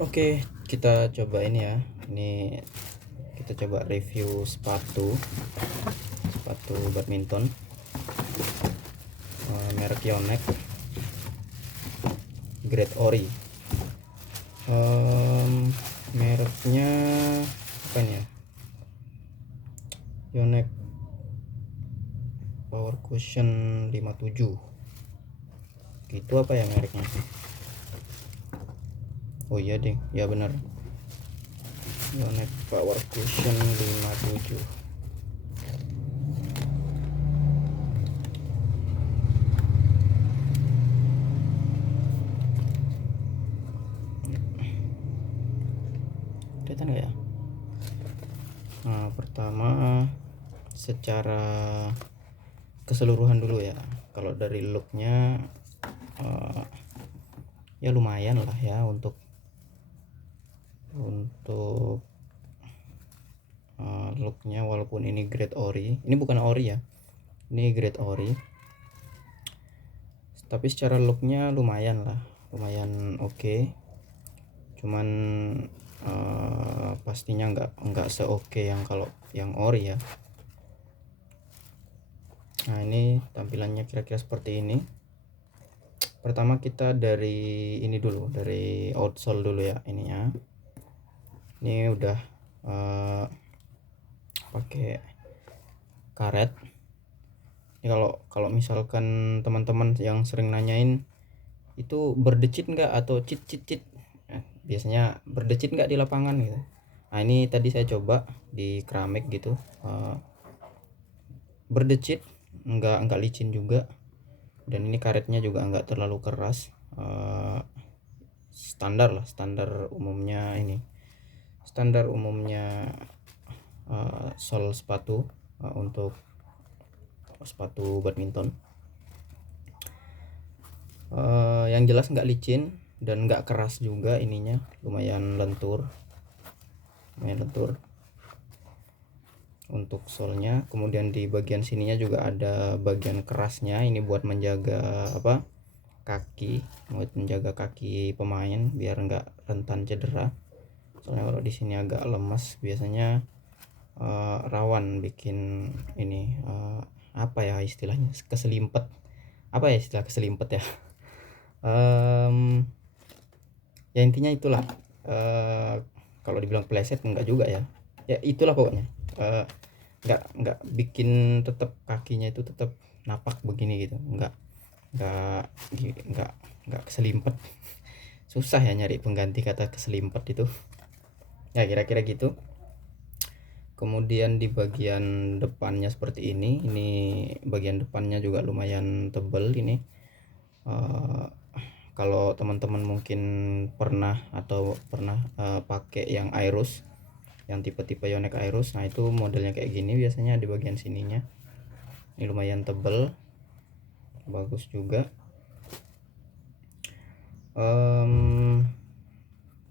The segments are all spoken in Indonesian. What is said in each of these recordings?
Oke, kita coba ini ya. Ini kita coba review sepatu badminton, merek Yonex, grade ori. Mereknya apa ini ya? Yonex Power Cushion 57. Itu apa ya mereknya? Oh iya ding, ya benar. Yonex Power Cushion 57. Kelihatan nggak ya? Nah, pertama secara keseluruhan dulu ya. Kalau dari looknya ya lumayan lah ya untuk looknya, walaupun ini grade ori. Ini bukan ori ya, ini grade ori, tapi secara looknya lumayan lah, lumayan oke. Cuman pastinya nggak seoke yang kalau yang ori ya. Nah, ini tampilannya kira-kira seperti ini. Pertama kita dari ini dulu, dari outsole dulu ya. Ininya ini udah pakai karet. Ini kalau misalkan teman-teman yang sering nanyain itu berdecit nggak atau cit, biasanya berdecit nggak di lapangan gitu. Nah, ini tadi saya coba di keramik gitu, berdecit, nggak licin juga, dan ini karetnya juga nggak terlalu keras. Standar lah, standar umumnya sol sepatu untuk sepatu badminton. Yang jelas nggak licin dan nggak keras juga, ininya lumayan lentur untuk solnya. Kemudian di bagian sininya juga ada bagian kerasnya, ini buat menjaga menjaga kaki pemain biar nggak rentan cedera. Soalnya kalau di sini agak lemas biasanya rawan bikin ini apa ya istilahnya, keselimpet. Apa ya istilah keselimpet ya? Ya intinya itulah. Kalau dibilang pleset enggak juga ya, ya itulah pokoknya. Nggak bikin tetap kakinya itu tetap napak begini gitu, nggak nggak keselimpet. Susah ya nyari pengganti kata keselimpet itu ya, kira-kira gitu. Kemudian di bagian depannya seperti ini bagian depannya juga lumayan tebal ini. Kalau teman-teman mungkin pernah pakai yang Aeros, yang tipe-tipe Yonex Aeros, nah itu modelnya kayak gini biasanya di bagian sininya. Ini lumayan tebal, bagus juga.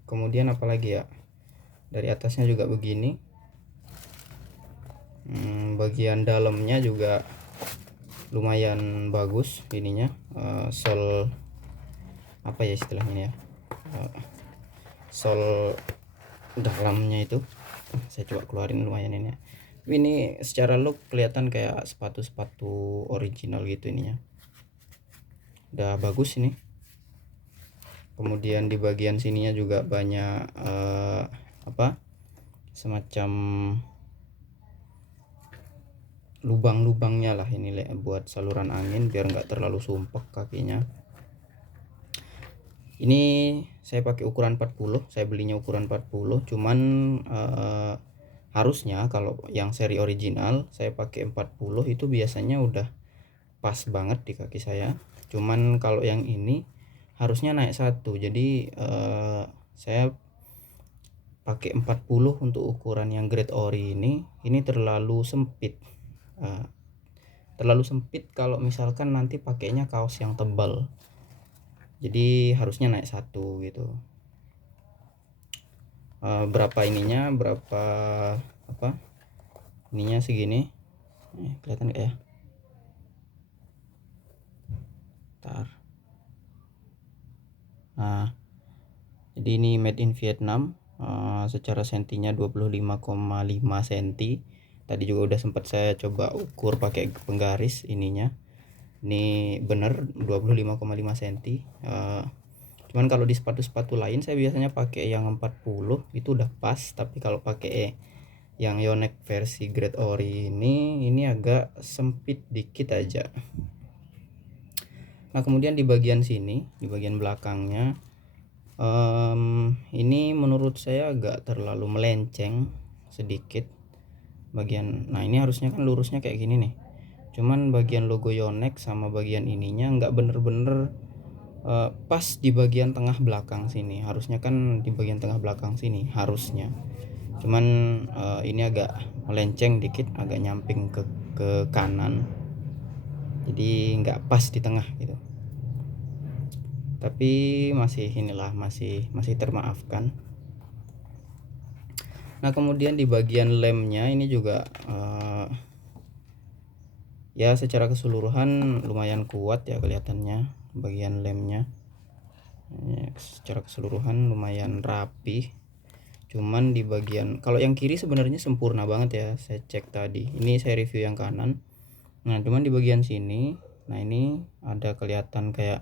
Kemudian apalagi ya, dari atasnya juga begini. Bagian dalamnya juga lumayan bagus ininya, sol apa ya istilahnya ya, sol dalamnya itu. Saya coba keluarin lumayan ini. Ini secara look kelihatan kayak sepatu original gitu ininya. Udah bagus ini. Kemudian di bagian sininya juga banyak semacam lubang-lubangnya lah, ini buat saluran angin biar nggak terlalu sumpek kakinya. Ini saya pakai ukuran 40, saya belinya ukuran 40, cuman harusnya kalau yang seri original saya pakai 40 itu biasanya udah pas banget di kaki saya. Cuman kalau yang ini harusnya naik 1, jadi saya pakai 40 untuk ukuran yang grade ori ini terlalu sempit. Terlalu sempit kalau misalkan nanti pakainya kaos yang tebal, jadi harusnya naik 1 gitu. Berapa ininya segini, kelihatan nggak ya? Nah, jadi Jadi ini made in Vietnam. Secara sentinya 25,5 cm. Tadi juga udah sempat saya coba ukur pakai penggaris ininya. Ini bener 25,5 cm. Cuman kalau di sepatu-sepatu lain saya biasanya pakai yang 40 itu udah pas, tapi kalau pakai yang Yonex versi Great Ori ini agak sempit dikit aja. Nah, kemudian di bagian sini, di bagian belakangnya, ini menurut saya agak terlalu melenceng sedikit bagian. Nah, ini harusnya kan lurusnya kayak gini nih, cuman bagian logo Yonex sama bagian ininya nggak bener-bener pas di bagian tengah belakang sini. Harusnya kan di bagian tengah belakang sini harusnya, cuman ini agak melenceng dikit, agak nyamping ke kanan, jadi nggak pas di tengah gitu. Tapi masih masih termaafkan. Nah, kemudian di bagian lemnya ini juga ya secara keseluruhan lumayan kuat ya kelihatannya. Bagian lemnya ya, secara keseluruhan lumayan rapi. Cuman di bagian, kalau yang kiri sebenarnya sempurna banget ya, saya cek tadi. Ini saya review yang kanan. Nah, cuman di bagian sini, nah ini ada kelihatan kayak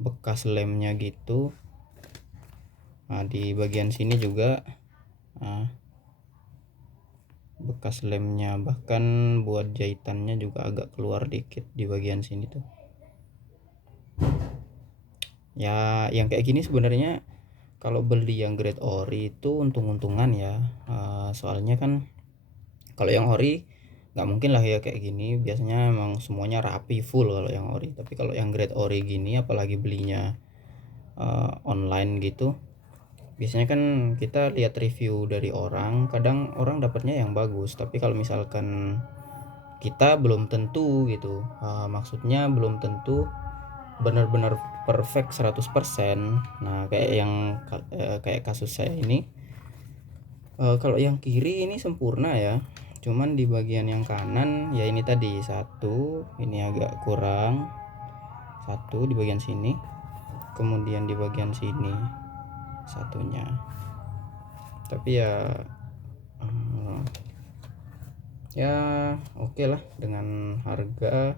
bekas lemnya gitu. Nah, di bagian sini juga bekas lemnya, bahkan buat jahitannya juga agak keluar dikit di bagian sini tuh. Ya, yang kayak gini sebenarnya kalau beli yang grade ori itu untung-untungan ya. Soalnya kan kalau yang ori nggak mungkin lah ya kayak gini, biasanya emang semuanya rapi full kalau yang ori. Tapi kalau yang grade ori gini, apalagi belinya online gitu, biasanya kan kita lihat review dari orang, kadang orang dapatnya yang bagus, tapi kalau misalkan kita belum tentu gitu, maksudnya belum tentu benar-benar perfect 100%. Nah, kayak kasus saya ini, kalau yang kiri ini sempurna ya, cuman di bagian yang kanan ya ini tadi satu, ini agak kurang satu di bagian sini, kemudian di bagian sini satunya. Tapi ya oke lah, dengan harga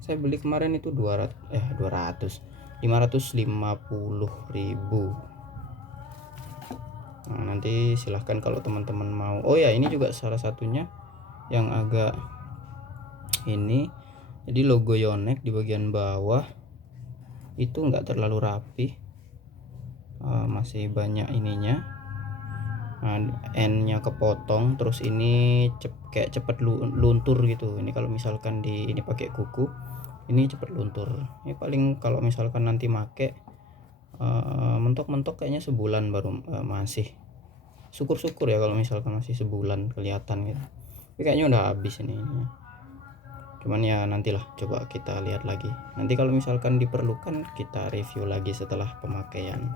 saya beli kemarin itu 550.000. Nah, nanti silahkan kalau teman-teman mau. Oh ya, ini juga salah satunya yang agak ini, jadi logo Yonex di bagian bawah itu enggak terlalu rapi, masih banyak ininya. N-nya kepotong, terus ini kayak cepet luntur gitu. Ini kalau misalkan ini pakai kuku, ini cepet luntur. Ini paling kalau misalkan nanti make mentok-mentok kayaknya sebulan baru masih. Syukur-syukur ya kalau misalkan masih sebulan kelihatan gitu. Tapi kayaknya udah habis ini. Cuman ya nantilah, coba kita lihat lagi. Nanti kalau misalkan diperlukan kita review lagi setelah pemakaian.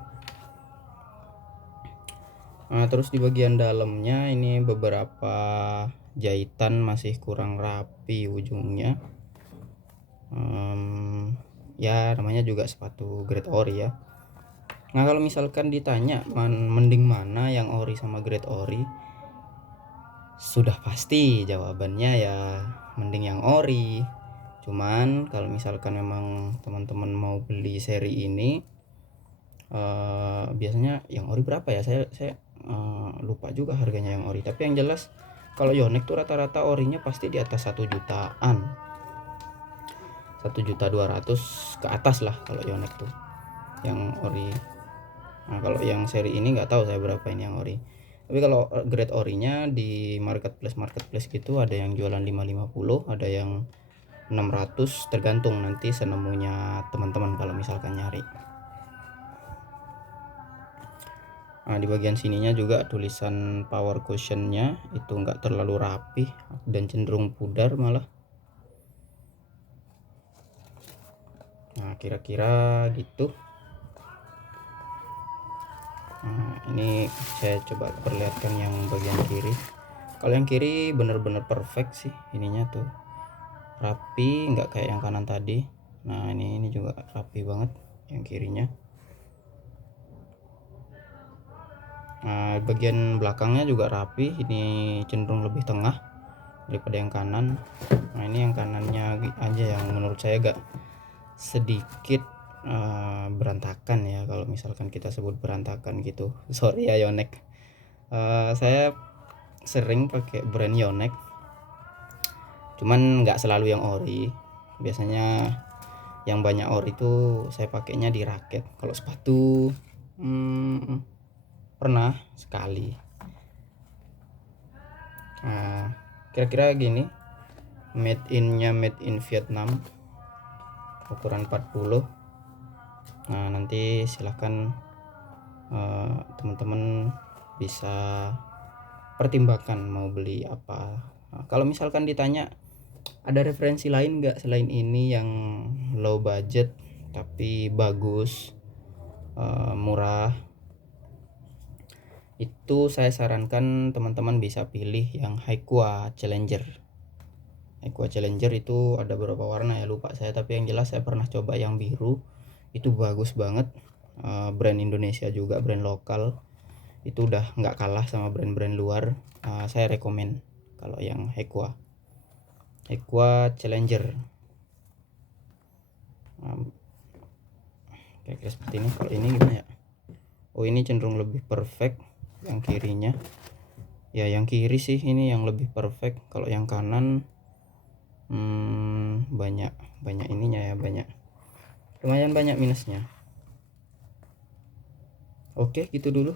Nah, terus di bagian dalamnya ini beberapa jahitan masih kurang rapi ujungnya. Ya namanya juga sepatu grade ori ya. Nah, kalau misalkan ditanya mending mana yang ori sama grade ori, sudah pasti jawabannya ya mending yang ori. Cuman kalau misalkan memang teman-teman mau beli seri ini, biasanya yang ori berapa ya, saya lupa juga harganya yang ori. Tapi yang jelas kalau Yonex tuh rata-rata orinya pasti di atas 1 jutaan, 1.200.000 ke atas lah kalau Yonex tuh yang ori. Nah, kalau yang seri ini nggak tahu saya berapa ini yang ori. Tapi kalau grade orinya di marketplace gitu ada yang jualan 550, ada yang 600, tergantung nanti senemunya teman-teman kalau misalkan nyari. Nah, di bagian sininya juga tulisan power cushionnya itu enggak terlalu rapi dan cenderung pudar malah. Nah, kira-kira gitu. Nah, ini saya coba perlihatkan yang bagian kiri. Kalau yang kiri bener-bener perfect sih, ininya tuh rapi, nggak kayak yang kanan tadi. Nah, ini juga rapi banget yang kirinya. Nah, bagian belakangnya juga rapi, ini cenderung lebih tengah daripada yang kanan. Nah, ini yang kanannya aja yang menurut saya agak sedikit berantakan ya, kalau misalkan kita sebut berantakan gitu. Sorry ya Yonex. Saya sering pakai brand Yonex, cuman nggak selalu yang ori. Biasanya yang banyak ori itu saya pakainya di raket. Kalau sepatu pernah sekali. Nah, kira-kira gini, made in Vietnam, ukuran 40. Nah, nanti silahkan teman-teman bisa pertimbangkan mau beli apa. Nah, kalau misalkan ditanya ada referensi lain nggak selain ini yang low budget tapi bagus, murah, itu saya sarankan teman-teman bisa pilih yang Haikua Challenger. Haikua Challenger itu ada beberapa warna ya, lupa saya, tapi yang jelas saya pernah coba yang biru, itu bagus banget. Brand Indonesia juga, brand lokal, itu udah nggak kalah sama brand-brand luar. Saya rekomen kalau yang Haikua Challenger. Kayak seperti ini. Kalau ini gimana ya? Oh, ini cenderung lebih perfect yang kirinya ya. Yang kiri sih ini yang lebih perfect. Kalau yang kanan banyak ininya ya, lumayan banyak minusnya. Oke, gitu dulu.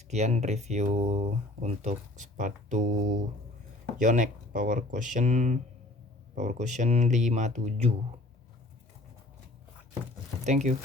Sekian review untuk sepatu Yonex Power Cushion 57. Thank you.